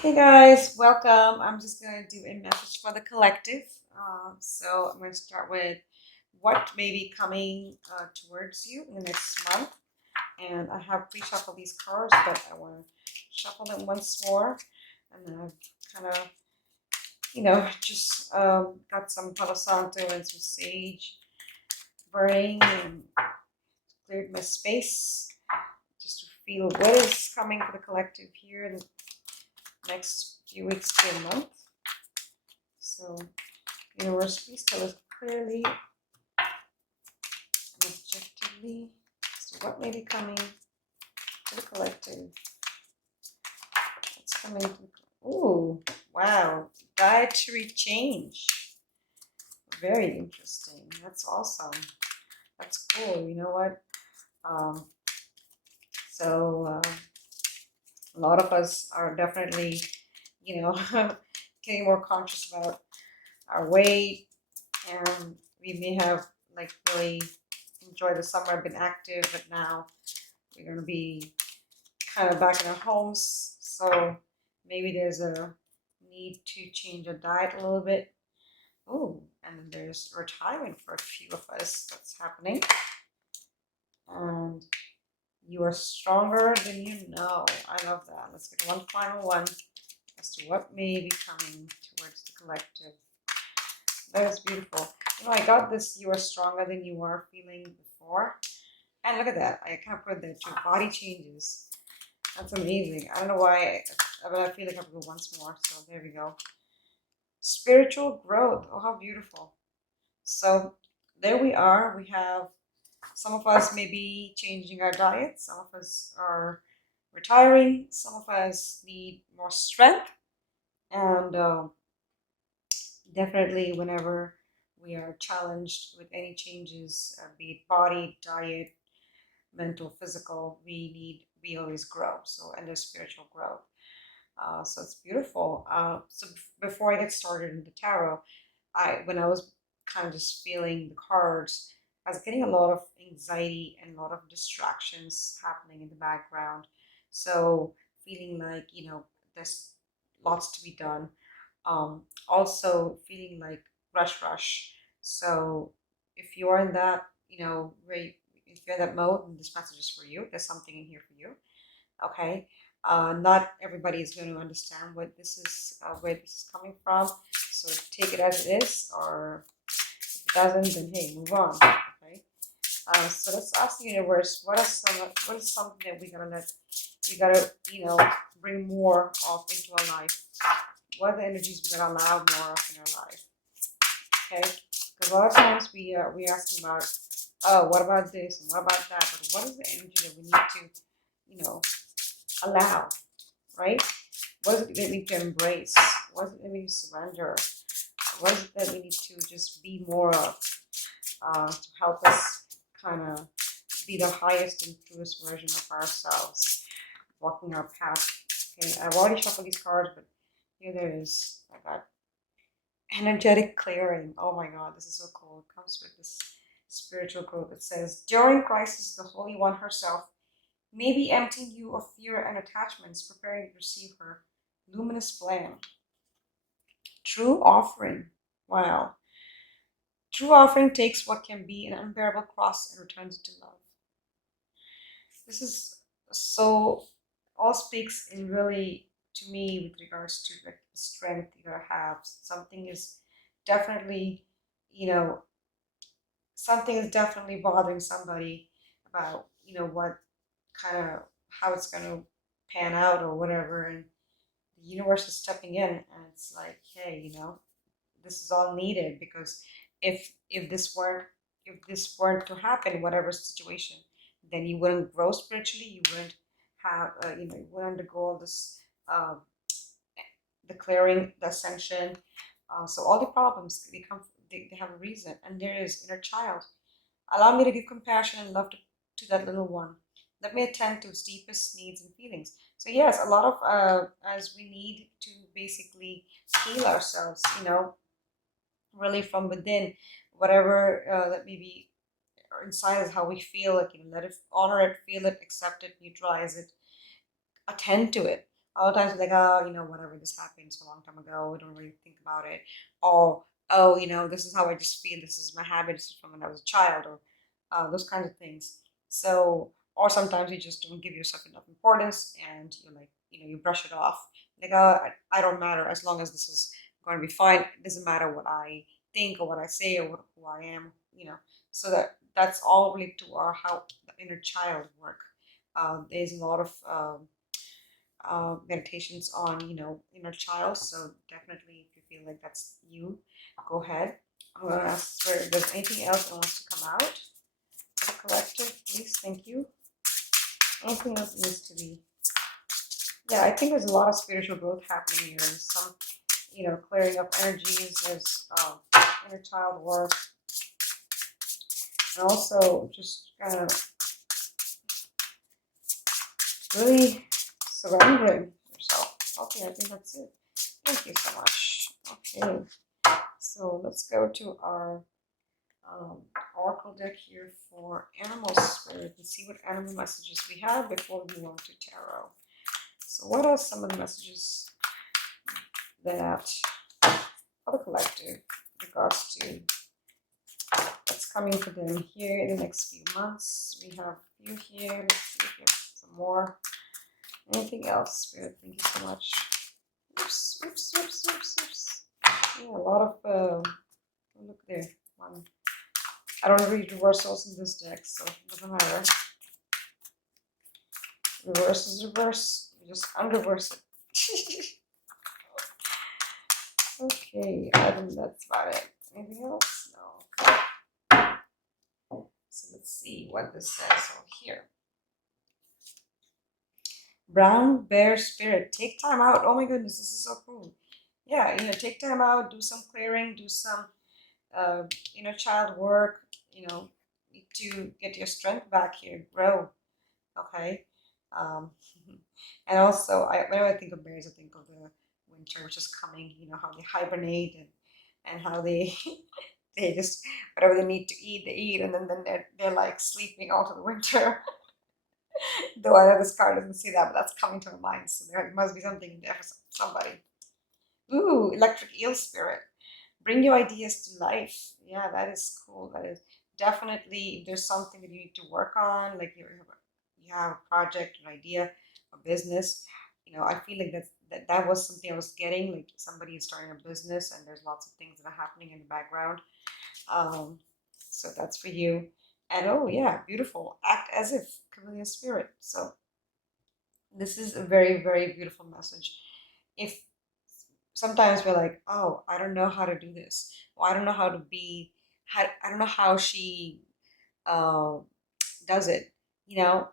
Hey guys, welcome. I'm just going to do a message for the collective. So I'm going to start with what may be coming towards you in the next month. And I have pre-shuffled these cards, but I want to shuffle them once more. And then I've kind of, just got some Palo Santo and some sage burning and cleared my space just to feel what is coming for the collective here in the next few weeks to a month. So, universe, please tell us clearly and objectively as to what may be coming to the collective. What's coming to the Ooh, wow. Dietary change. Very interesting. That's awesome. That's cool. You know what? Um, so, a lot of us are definitely, getting more conscious about our weight, and we may have like really enjoyed the summer, been active, but now we're going to be kind of back in our homes. So maybe there's a need to change our diet a little bit. Oh, and there's retirement for a few of us that's happening. And you are stronger than you know. I love that. Let's get one final one as to what may be coming towards the collective. That is beautiful. I got this you are stronger than you are feeling before. And look at that. I can't put that your body changes. That's amazing. I don't know why, but I feel like I have to go once more. So there we go. Spiritual growth. Oh, how beautiful. So there we are. We have some of us may be changing our diet. Some of us are retiring. Some of us need more strength. And definitely, whenever we are challenged with any changes, be it body, diet, mental, physical, we always grow. So, and there's spiritual growth. So it's beautiful. So before I get started in the tarot, when I was kind of just feeling the cards, I was getting a lot of anxiety and a lot of distractions happening in the background. So feeling like, there's lots to be done. Also feeling like rush. So if you're in that, if you're in that mode, and this message is for you, there's something in here for you. Okay. Not everybody is going to understand what this is, where this is coming from. So take it as it is, or if it doesn't, then hey, move on. Okay. So let's ask the universe, what is something that we gotta, bring more of into our life? What are the energies we're gonna allow more of in our life? Okay. Because a lot of times we ask about, oh, what about this and what about that? But what is the energy that we need to, allow, right? What is it that we need to embrace? What is it that we need to surrender? What is it that we need to just be more of to help us kind of be the highest and truest version of ourselves, walking our path? Okay, I've already shuffled these cards, but here there is. I got energetic clearing. Oh my God, this is so cool. It comes with this spiritual growth. It says, during crisis, the Holy One herself may be emptying you of fear and attachments, preparing to receive her luminous plan. True offering. Wow. True offering takes what can be an unbearable cross and returns it to love. This is so, all speaks in really, to me, with regards to like the strength you gotta have. Definitely, you know, something is definitely bothering somebody about, what kind of, how it's gonna pan out or whatever. And the universe is stepping in, and it's like, hey, this is all needed, because if this weren't to happen, whatever situation, then you wouldn't grow spiritually. You wouldn't have, you wouldn't undergo all this, uh, the clearing, the ascension. So all the problems they have a reason, and there is inner child. Allow me to give compassion and love to that little one. Let me attend to its deepest needs and feelings. So yes, a lot of as we need to basically heal ourselves, really from within, whatever that may be inside is how we feel, like, let it, honor it, feel it, accept it, neutralize it, attend to it. All the times we're like, oh, whatever, this happened so long time ago, we don't really think about it. Or, oh, this is how I just feel, this is my habit, this is from when I was a child, or those kinds of things. So, or sometimes you just don't give yourself enough importance and you're like, you brush it off. Like, oh, I don't matter as long as this is going to be fine. It doesn't matter what I think or what I say or who I am, So that's all related to our how the inner child work. There's a lot of meditations on inner child, so definitely if you feel like that's you, go ahead. I'm going to ask Spirit if there's anything else that wants to come out for the collective, please. Thank you. Anything else needs to be, yeah, I think there's a lot of spiritual growth happening here. There's some clearing up energies, there's inner child work, and also just kind of really surrendering yourself. Okay, I think that's it. Thank you so much. Okay, so let's go to our oracle deck here for animal spirit and see what animal messages we have before we move on to tarot. So what are some of the messages that for the collective in regards to what's coming for them here in the next few months? We have a few here. Let's see if we have some more. Anything else, Spirit? Thank you so much. Oops, oops, oops, oops, oops. Yeah, a lot of, look there, one. I don't read reversals in this deck, so it doesn't matter. Reverse is reverse. We just unreverse it. Okay, I think that's about it. Anything else? No. So let's see what this says over here. Brown bear spirit, take time out. Oh my goodness, this is so cool. Yeah, take time out, do some clearing, do some child work, to get your strength back here, grow. Okay. And also, whenever I think of bears, I think of the winter, which is coming. How they hibernate and how they they just whatever they need to eat, they eat, and then they're like sleeping all through the winter. Though I know this card doesn't see that, but that's coming to my mind. So there must be something in there for somebody. Ooh, electric eel spirit. Bring your ideas to life. Yeah, that is cool. That is definitely, if there's something that you need to work on, like you have a project, an idea, a business, I feel like that was something I was getting, like somebody is starting a business and there's lots of things that are happening in the background. So that's for you. And oh yeah, beautiful. Act as if, chameleon spirit. So this is a very, very beautiful message. If sometimes we're like, oh, I don't know how to do this. Or I don't know how to be, I don't know how she does it,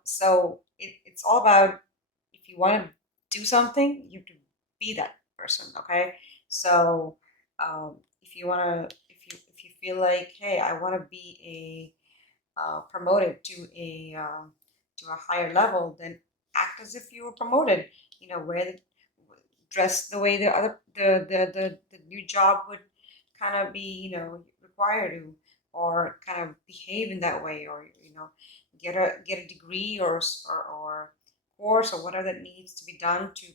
So it's all about, if you want to do something, you have to be that person, okay? So if you want to, if you feel like, hey, I want to be promoted to a higher level, then act as if you were promoted. Wear dress the way the new job would kind of be, required to, or kind of behave in that way, or get a degree or course or whatever that needs to be done to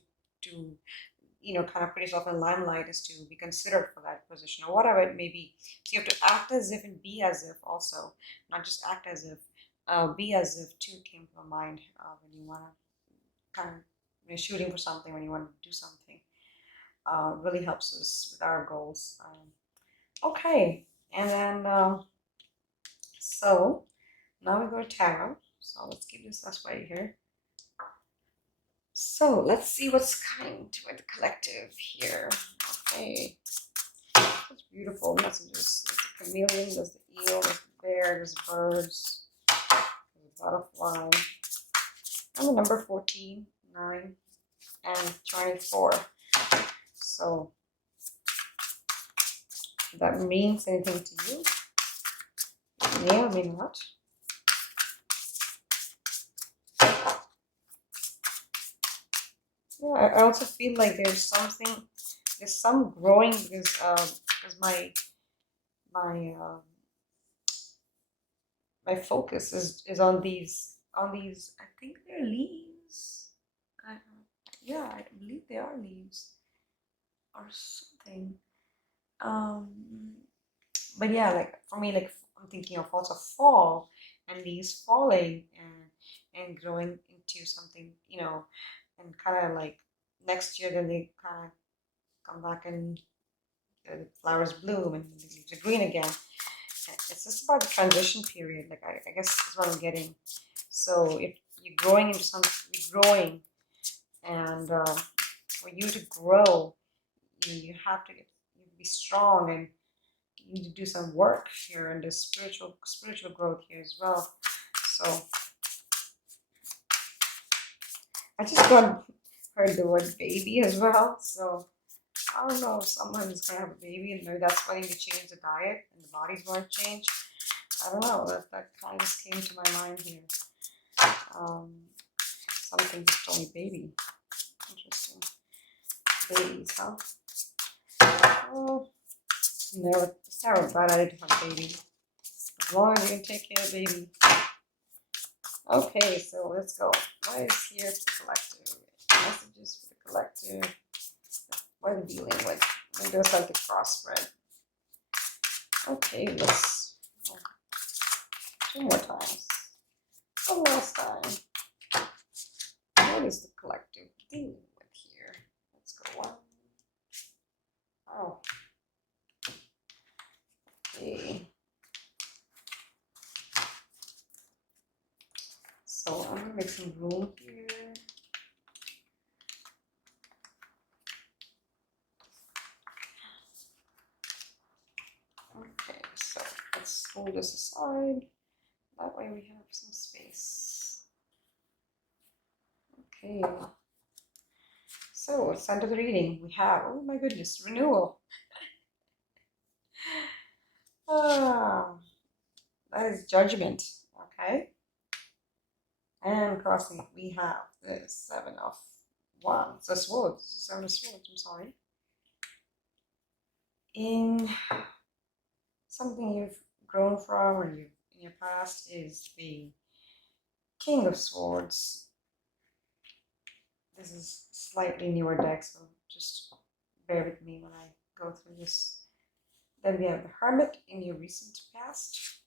kind of put yourself in limelight, is to be considered for that position or whatever it may be. So you have to act as if and be as if also, not just act as if. Be as if too came to my mind when you want to kind of, shooting for something, when you want to do something. Really helps us with our goals. Okay, and then so now we go to tarot. So let's keep this way here. So let's see what's coming to the collective here. Okay, such beautiful messages. There's the chameleon, there's the eel, there's the bear, there's birds, there's a butterfly, and the number 14, 9, and 24. So if that means anything to you, it may or may not. Yeah, I also feel like there's some growing, because my my focus is on these. I think they're leaves. I, yeah, I believe they are leaves or something. Um, but yeah, like for me, like I'm thinking of also fall and leaves falling and growing into something, and kind of like next year then they kind of come back and the flowers bloom and the leaves are green again. It's just about the transition period. Like I guess is what I'm getting. So if you're growing into something, you're growing, and for you to grow, you have to be strong and you need to do some work here and this spiritual growth here as well. So I just got heard the word baby as well. So I don't know if someone's gonna have a baby and maybe that's why you change the diet and the body's gonna change. I don't know. That kind of just came to my mind here. Um, Something just told me baby. Interesting. Babies, huh? Oh, never. It's never a bad idea to have a baby. As long as you can take care of the baby. Okay, so let's go. What is here for the collective? Messages for the collective. What are we dealing with? Maybe it's like a cross spread. Okay, let's go 2 more times. One last time. What is the collective dealing with here? Let's go one. Oh. Okay. So I'm gonna make some room here. Okay, so let's hold this aside. That way we have some space. Okay. So it's under the reading. We have, oh my goodness, renewal. Ah, that is judgment. Okay. And crossing, we have the 7 of Wands. So swords. 7 of Swords, I'm sorry. In something you've grown from or you in your past is the King of Swords. This is slightly newer deck, so just bear with me when I go through this. Then we have the Hermit in your recent past.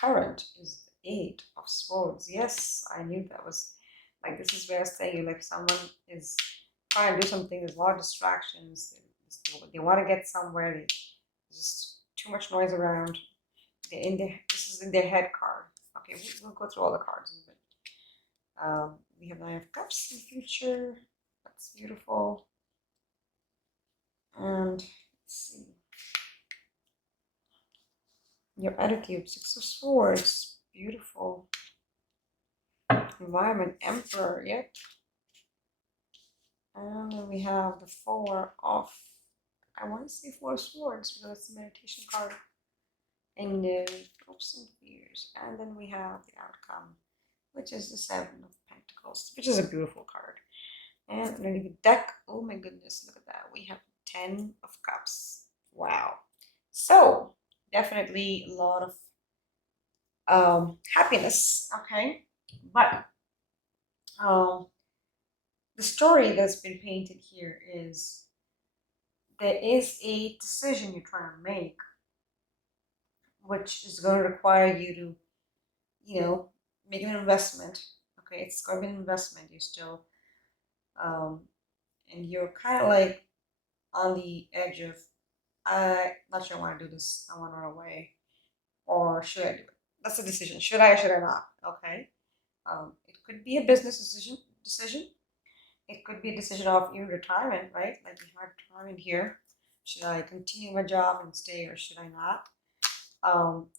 Current is the 8 of Swords. Yes, I knew that was like this is where I was saying like someone is trying to do something. There's a lot of distractions. They want to get somewhere. There's just too much noise around. They're in their, this is in their head card. Okay, we'll go through all the cards in a bit. We have 9 of Cups in the future. That's beautiful. And let's see. Your attitude, 6 of Swords. Beautiful. Environment, Emperor, yep. And then we have the 4 of, I want to say 4 of Swords because it's a meditation card. And the hopes and fears. And then we have the outcome, which is the 7 of Pentacles, which is a beautiful card. And underneath the deck, oh my goodness, look at that. We have 10 of Cups. Wow. So, definitely a lot of happiness, okay? But the story that's been painted here is there is a decision you're trying to make, which is going to require you to, make an investment. Okay, it's going to be an investment. You're still, and you're kind of like on the edge of, I'm not sure I want to do this. I want to run away, or should I do it? That's a decision. Should I or should I not? Okay. It could be a business decision. It could be a decision of even retirement, right? Like we have retirement here. Should I continue my job and stay, or should I not?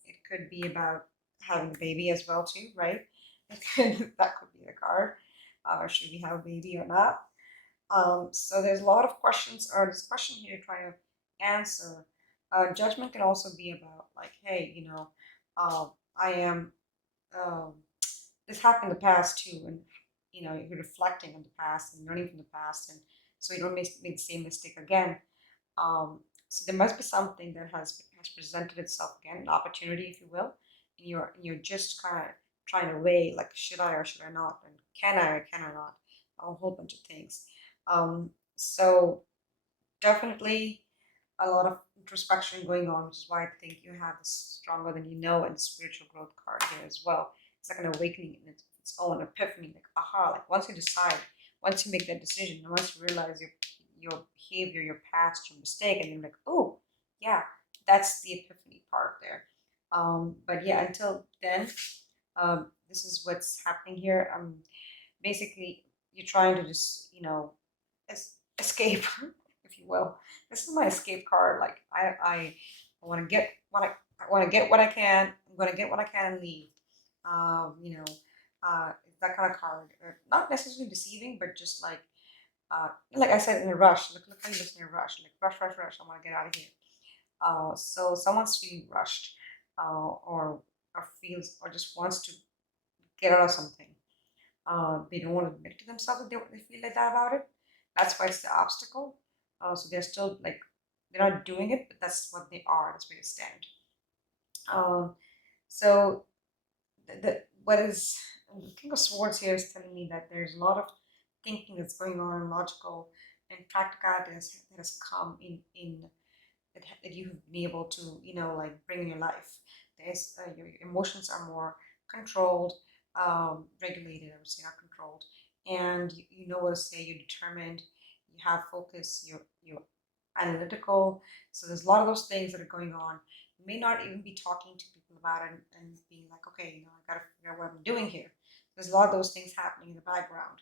It could be about having a baby as well too, right? That could be the card. Should we have a baby or not? So there's a lot of questions, or this question here trying to answer. Judgment can also be about like, hey, I am. This happened in the past too, and you're reflecting on the past and learning from the past, and so you don't make the same mistake again. So there must be something that has presented itself again, an opportunity, if you will, you're just kind of trying to weigh like, should I or should I not, and can I or can I not, a whole bunch of things. So definitely a lot of introspection going on, which is why I think you have this stronger than you know and spiritual growth card here as well. It's like an awakening in its own epiphany, like aha, like once you decide, once you make that decision, and once you realize your behavior, your past, your mistake, and you're like, oh yeah, that's the epiphany part there. But yeah, until then, this is what's happening here. Basically, you're trying to just, escape, if you will. This is my escape card. Like I want to get what I want to get what I can. I'm going to get what I can and leave. Um, you know, it's that kind of card. Not necessarily deceiving, but just like I said, in a rush. Look how you listen in a rush. Like rush, rush, rush. I want to get out of here. So someone's feeling rushed, or feels or just wants to get out of something. They don't want to admit to themselves that they feel like that about it. That's why it's the obstacle. So they're still like they're not doing it, but that's what they are. That's where they stand. Um, so what is the King of Swords here is telling me that there's a lot of thinking that's going on, logical and practicality that has come in that you have been able to, like bring in your life. There's your emotions are more controlled, regulated, I would say, not controlled, and you know what to say. You're determined. You have focus. You're analytical. So there's a lot of those things that are going on. You may not even be talking to people about it and being like, okay, I gotta figure out what I'm doing here. There's a lot of those things happening in the background.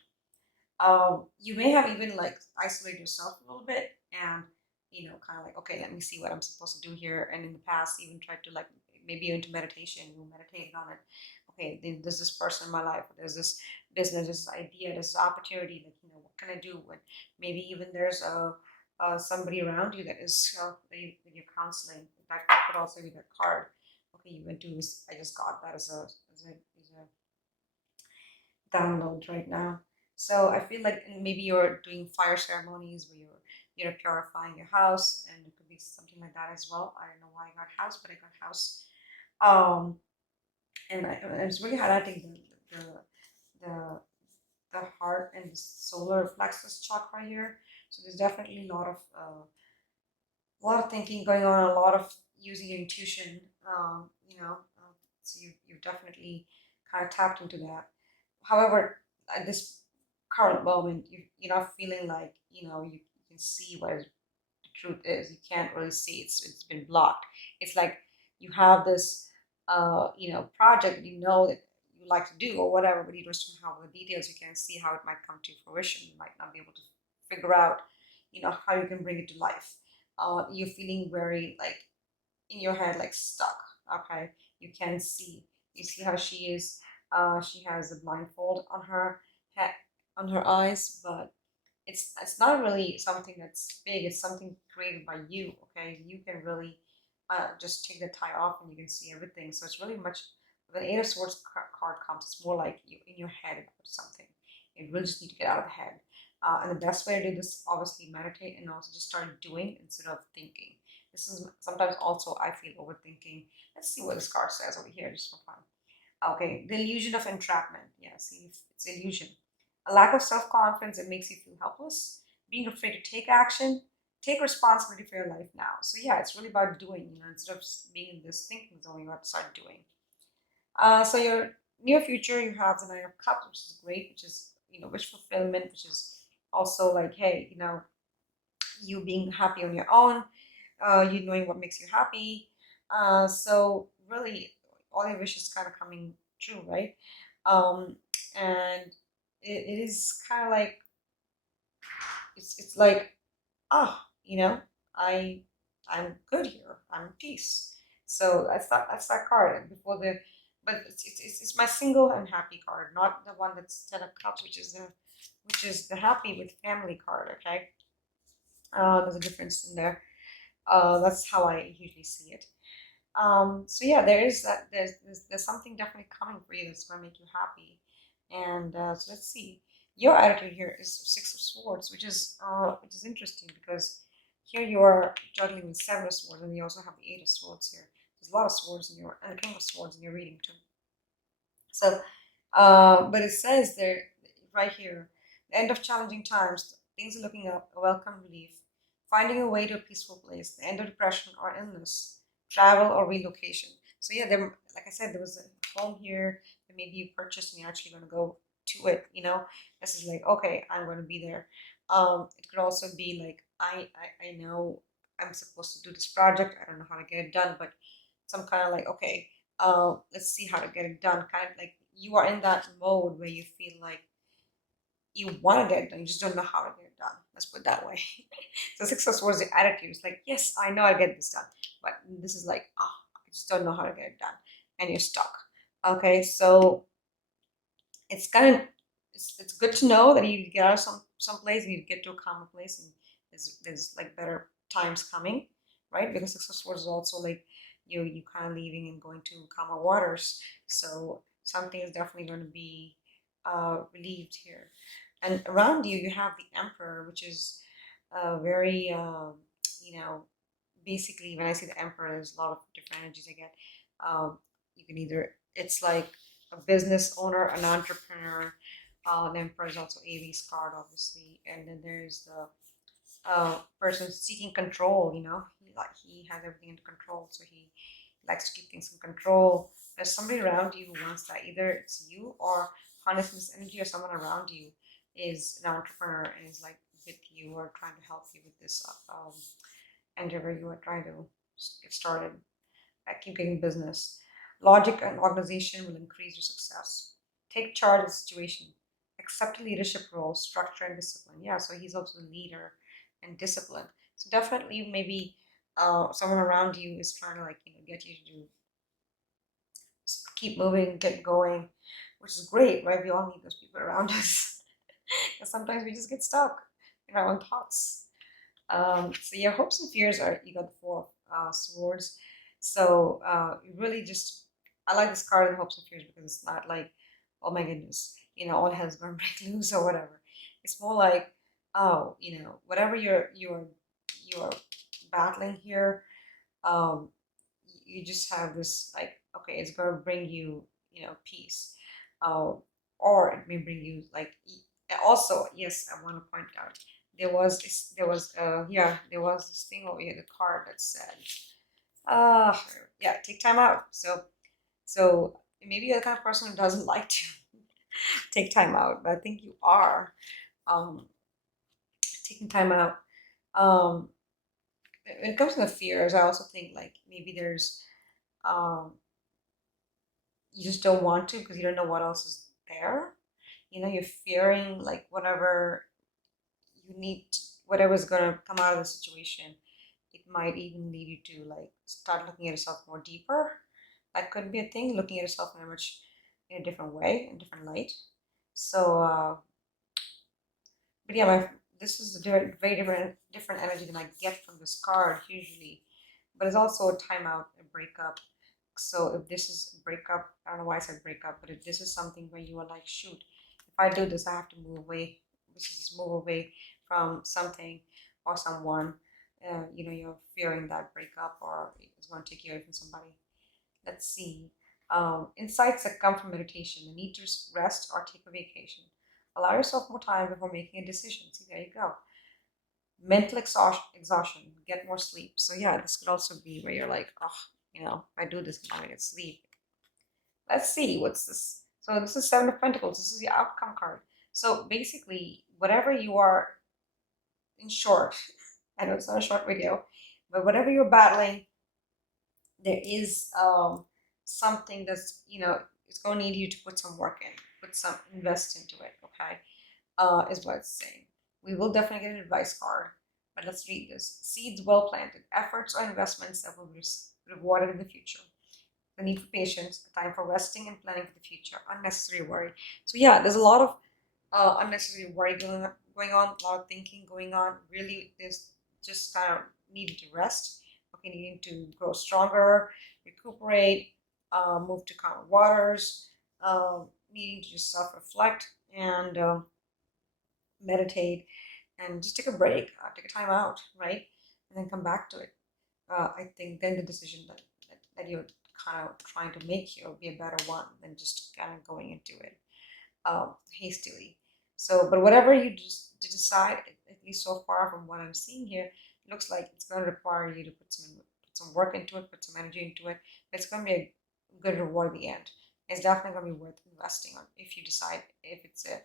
You may have even like isolated yourself a little bit and kind of like, okay, let me see what I'm supposed to do here. And in the past, even tried to like maybe into meditation, you meditated on it. Okay, there's this person in my life, there's this business, this idea, this opportunity. Like, what can I do? When maybe even there's somebody around you that is that you're counseling. That could also be that card. Okay, you went to this. I just got that as a download right now. So I feel like maybe you're doing fire ceremonies where you're purifying your house, and it could be something like that as well. I don't know why I got house, but I got house. Um, and I was really highlighting the the the heart and the solar plexus chakra here. So there's definitely a lot of thinking going on, a lot of using your intuition. So you've definitely kind of tapped into that. However, at this current moment, you're not feeling like you can see what the truth is. You can't really see. It's been blocked. It's like you have this project that that you like to do or whatever, but you just don't have the details. You can't see how it might come to fruition. You might not be able to figure out how you can bring it to life. You're feeling very like in your head, like stuck. Okay, you can't see. You see how she is. She has a blindfold on her head, on her eyes, but it's not really something that's big. It's something created by you. Okay, you can really just take the tie off and you can see everything. So it's really much. When the Eight of Swords card comes, it's more like you in your head about something. You really just need to get out of the head. And the best way to do this, obviously, meditate and also just start doing instead of thinking. This is sometimes also I feel overthinking. Let's see what this card says over here, just for fun. Okay, the illusion of entrapment. Yeah, see, it's illusion. A lack of self-confidence that makes you feel helpless. Being afraid to take action. Take responsibility for your life now. So yeah, it's really about doing. Instead of being in this thinking zone, you have to start doing. So your near future, you have the Nine of Cups, which is great, which is wish fulfillment, which is also like, hey, you being happy on your own, you knowing what makes you happy. So really, all your wishes kind of coming true, right? Um, and it is kind of like it's like ah, I I'm good here. I'm at peace. So that's that card. And before but it's my single and happy card, not the one that's Ten of Cups, which is the happy with family card. Okay, there's a difference in there. That's how I usually see it. So yeah, there is that. There's something definitely coming for you that's going to make you happy. And so let's see. Your attitude here is Six of Swords, which is interesting because here you are juggling with Seven of Swords, and you also have the Eight of Swords here. There's a lot of swords in your, and the King of Swords in your reading too. So, but it says there, right here, the end of challenging times, things are looking up, a welcome relief, finding a way to a peaceful place, the end of depression or illness, travel or relocation. So yeah, there, like I said, there was a home here that maybe you purchased and you're actually going to go to it. You know, this is like, okay, I'm going to be there. It could also be like, I know I'm supposed to do this project. I don't know how to get it done, but some kind of like, okay, let's see how to get it done. Kind of like you are in that mode where you feel like you want to get it done, you just don't know how to get it done. Let's put it that way. So success was the attitude. It's like, yes, I know I get this done, but this is like, ah, oh, I just don't know how to get it done, and you're stuck. Okay, so it's kind of it's good to know that you get out of some place and you get to a calmer place, and there's like better times coming, right? Because success was also like you kind of leaving and going to calmer waters. So something is definitely going to be relieved here. And around you, you have the Emperor, which is very, you know, basically when I see the Emperor, there's a lot of different energies I get. You can either, it's like a business owner, an entrepreneur. The Emperor is also Aries card, obviously. And then there's the person seeking control, you know, he has everything under control, so he likes to keep things in control. There's somebody around you who wants that. Either it's you or harnessing this energy, or someone around you is an entrepreneur and is like with you or trying to help you with this endeavor you are trying to get started at keeping business. Logic and organization will increase your success. Take charge of the situation. Accept a leadership role, structure and discipline. Yeah, so he's also the leader and discipline. So definitely maybe someone around you is trying to like get you to do keep moving, get going, which is great, right? We all need those people around us. Because sometimes we just get stuck in our own thoughts. So your hopes and fears are, you got the Four of Swords. So you really just, I like this card in hopes and fears because it's not like, oh my goodness, all hell's gonna break loose or whatever. It's more like, oh, whatever you're battling here, um, you just have this like, okay, it's gonna bring you, peace, uh, or it may bring you like. Also, yes, I want to point out there was this thing over here, the card that said, uh, yeah, take time out. So maybe you're the kind of person who doesn't like to take time out, but I think you are um, taking time out. Um, when it comes to the fears, I also think like maybe there's um, you just don't want to because you don't know what else is there. You're fearing like whatever you need, whatever's gonna come out of the situation. It might even lead you to like start looking at yourself more deeper. That could be a thing, looking at yourself in a different way, in a different light. So, but yeah, this is a very different energy than I get from this card usually. But it's also a timeout, a breakup. So if this is a breakup, I don't know why I said breakup, but if this is something where you are like, shoot, if I do this, I have to move away. This is move away from something or someone. You're fearing that breakup or it's going to take you away from somebody. Let's see. Insights that come from meditation. The need to rest or take a vacation. Allow yourself more time before making a decision. See, there you go. Mental exhaustion. Get more sleep. So yeah, this could also be where you're like, oh, if I do this, I'm not gonna get sleep. Let's see, what's this? So this is Seven of Pentacles. This is the outcome card. So basically, whatever you are, in short, I know it's not a short video, but whatever you're battling, there is something that's it's going to need you to put some work in, put some invest into it. Okay, is what it's saying. We will definitely get an advice card, but let's read this. Seeds well planted, efforts or investments that will be rewarded in the future. The need for patience, the time for resting and planning for the future, unnecessary worry. So yeah, there's a lot of unnecessary worry going on, a lot of thinking going on. Really, there's just kind of needing to rest, okay, needing to grow stronger, recuperate, move to calmer waters, needing to just self-reflect and meditate and just take a break, take a time out, right? And then come back to it. I think then the decision that you're kind of trying to make here will be a better one than just kind of going into it hastily. So, but whatever you just decide, at least so far from what I'm seeing here, it looks like it's going to require you to put some work into it, put some energy into it. But it's going to be a good reward at the end. It's definitely going to be worth investing on if you decide if it's a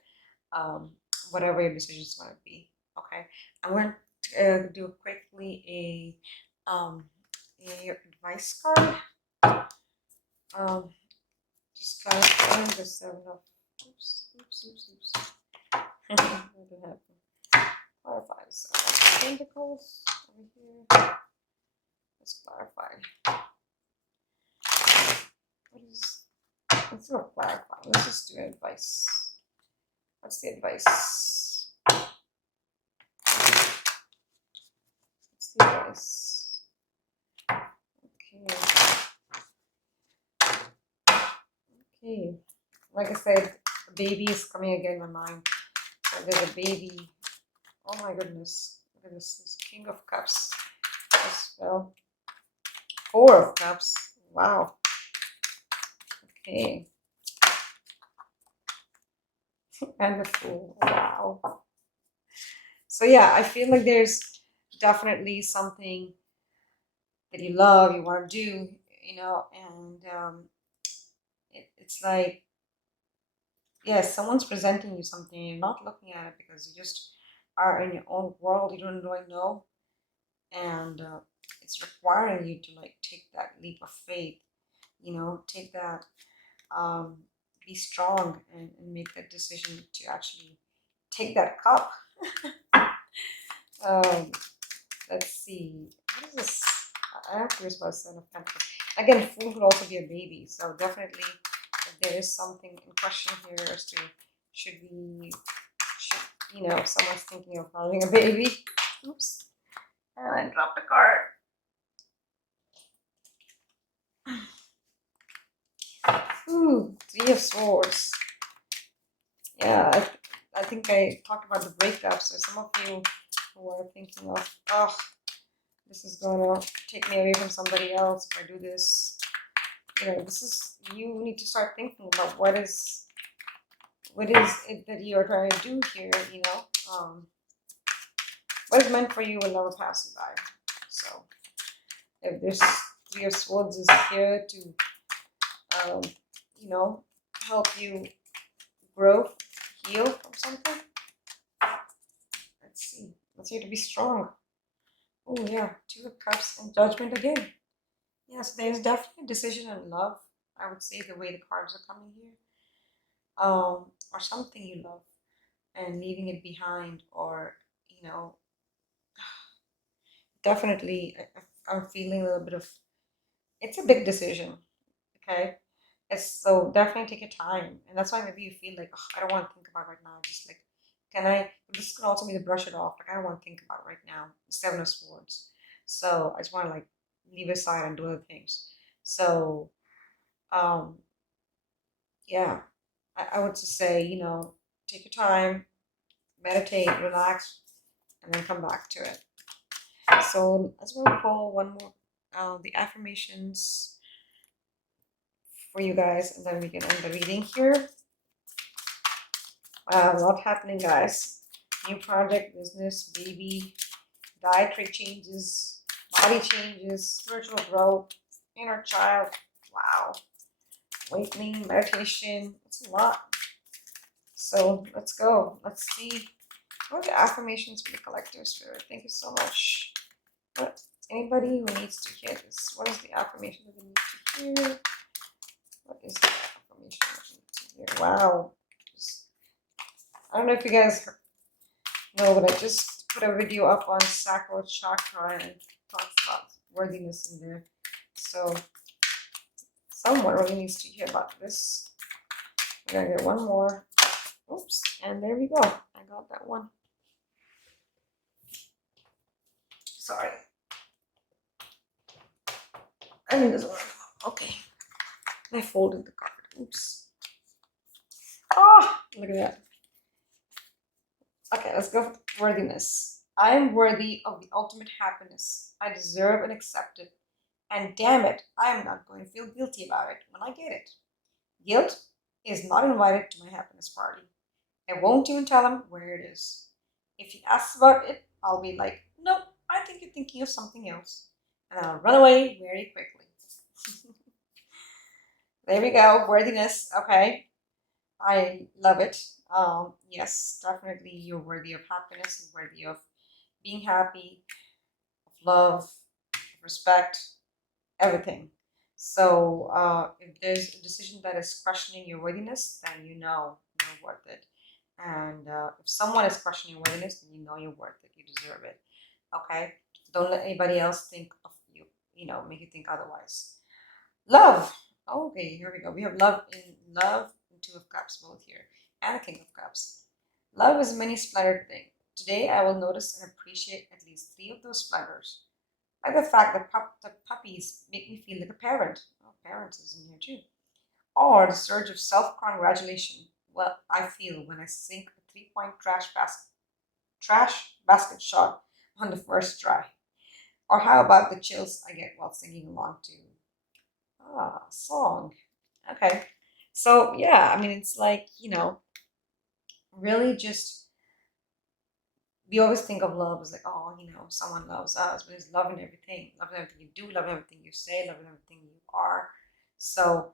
whatever your decision is going to be. Okay, I'm going to do quickly a advice card. Just clarifying the 7 of oops. Clarify the 7 of Pentacles over here. Let's clarify. Let's not clarify. Let's just do advice. What's the advice? What's the advice? Okay. Like I said, a baby is coming again in my mind. So there's a baby. Oh my goodness. Look at this King of Cups. Just fell. 4 of Cups. Wow. Okay. And the Fool. Wow. So yeah, I feel like there's definitely something that you love, you want to do, and it's like, yes, someone's presenting you something, you're not looking at it because you just are in your own world, you don't really know, and it's requiring you to like take that leap of faith, take that, be strong and make that decision to actually take that cup. Let's see, what is this? I'm curious about 7 of Pentacles. Again, Fool could also be a baby, so definitely if there is something in question here as to should if someone's thinking of having a baby. Oops. And I dropped a card. Ooh, 3 of Swords. Yeah, I think I talked about the breakup, so some of you who are thinking of, oh, this is going to take me away from somebody else if I do this. You need to start thinking about what is it that you're trying to do here, what is meant for you will never pass you by. So if this 3 of Swords is here to, help you grow, heal from something, let's see. Let's see, to be strong. Oh yeah, 2 of Cups and Judgment again. Yes, there's definitely a decision in love. I would say the way the cards are coming here, or something you love, and leaving it behind, or definitely I'm feeling a little bit of. It's a big decision, okay. So definitely take your time, and that's why maybe you feel like, oh, I don't want to think about it right now. Just like, can I? This could also be to brush it off. Like, I don't want to think about it right now. 7 of Swords. So I just want to like leave it aside and do other things. So, yeah, I would just say, take your time, meditate, relax, and then come back to it. So let's go pull one more, the affirmations for you guys, and then we can end the reading here. Wow, a lot happening, guys. New project, business, baby, dietary changes, body changes, spiritual growth, inner child. Wow. Awakening, meditation. It's a lot. So let's go. Let's see. What are the affirmations for the collective spirit? Thank you so much. What? Anybody who needs to hear this? What is the affirmation that they need to hear? What is the affirmation that they need to hear? Wow. I don't know if you guys know, but I just put a video up on sacral chakra and talks about worthiness in there. So someone really needs to hear about this. We're gonna get one more. Oops, and there we go. I got that one. Sorry. I mean, this one. Okay. I folded the card. Oops. Oh, look at that. Okay, let's go for worthiness. I am worthy of the ultimate happiness. I deserve and accept it. And damn it, I am not going to feel guilty about it when I get it. Guilt is not invited to my happiness party. I won't even tell him where it is. If he asks about it, I'll be like, nope, I think you're thinking of something else. And I'll run away very quickly. There we go, worthiness. Okay, I love it. Yes, definitely you're worthy of happiness, you're worthy of being happy, of love, of respect, everything. So if there's a decision that is questioning your worthiness, then you know you're worth it. And if someone is questioning your worthiness, then you know you're worth it. You deserve it. Okay? Don't let anybody else think of you, make you think otherwise. Love. Okay, here we go. We have love and Two of Cups both here. And the King of Cups. Love is a many splendored thing. Today I will notice and appreciate at least three of those splendors. Like the fact that the puppies make me feel like a parent. Oh, parents is in here too. Or the surge of self-congratulation. Well, I feel when I sink a three-point trash basket shot on the first try. Or how about the chills I get while singing along to song. Okay. So yeah, I mean it's like, really just we always think of love as like, oh, someone loves us, but it's love in everything you do, love in everything you say, love in everything you are. So,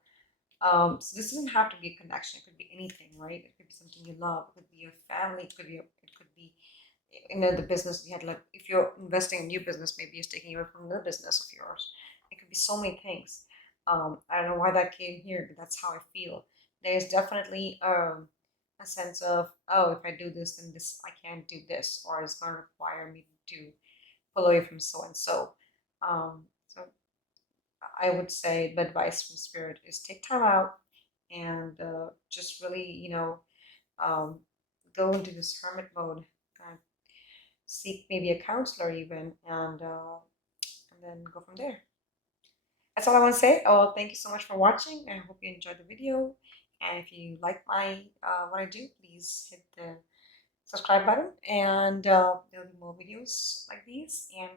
so this doesn't have to be a connection. It could be anything, right? It could be something you love. It could be your family. It could be the business you had. Like if you're investing in a new business, maybe it's taking you away from another business of yours. It could be so many things. I don't know why that came here, but that's how I feel. There's definitely a sense of, oh, if I do this, then this I can't do this, or it's going to require me to pull away from so and so. So I would say the advice from Spirit is take time out and just really, um, go into this hermit mode and seek maybe a counselor even, and then go from there. That's all I want to say. Oh, thank you so much for watching. I hope you enjoyed the video. And if you like my what I do, please hit the subscribe button, and there'll be more videos like these. And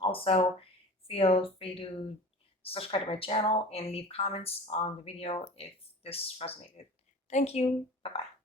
also feel free to subscribe to my channel and leave comments on the video if this resonated. Thank you. Bye bye.